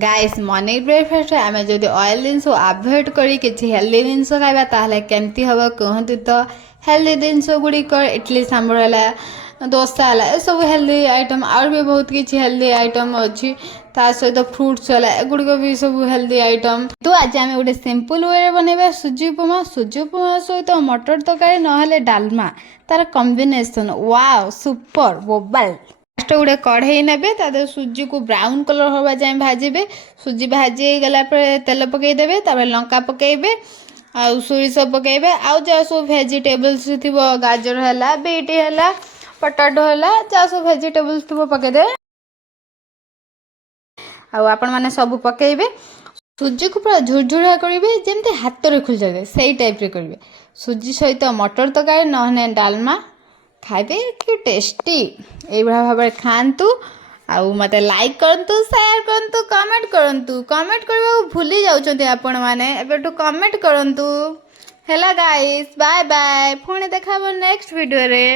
Guys morning breakfast आम जब oil जिन आभोड कर हेल्दी जिन खाଇବା ताहले केमती हम कहतु तो हेल्दी जिन गुड़िक इडली सांबर है डोसा है सब हेल्दी आइटम और भी बहुत किसी हेल्दी आइटम अच्छी ता सहित फ्रुट्स है एगुड़िक भी सब हेल्दी आइटम। तो आज आम गोटे सिंपल वे बनवा सुजी उपमा सहित मटर तरकारी ना डालमा तार कॉम्बिनेशन वाओ सुपर बोबाल। फास्ट गोटे कढ़ई ने तादे सुजी को ब्राउन कलर हवा जाए भाजबे सुजी भाजी गला तेल पकईदे लंका पकईबे आ सोरिष पकईबे आउ जहाँ सब भेजिटेबल्स थी गाजर है बीट है पटाटो है जहाँ सब भेजिटेबल्स थी पकईदे आपण मैंने सब पकईबे सुजी को पूरा झुरझुरा करेंगे जमी हाथ में खुल जाए से टाइप करेंगे सुजी सहित मटर तरकारी ना डालमा खाइबे कि टेस्टी ये भाव में खातु आउ मत लाइक करंतु शेयर करंतु कमेंट करने को भूली जाउछन्ते आपण माने एबेटू कमेंट करंतु हैला गाइस बाय बाय पुणी देखा नेक्स्ट वीडियो रे।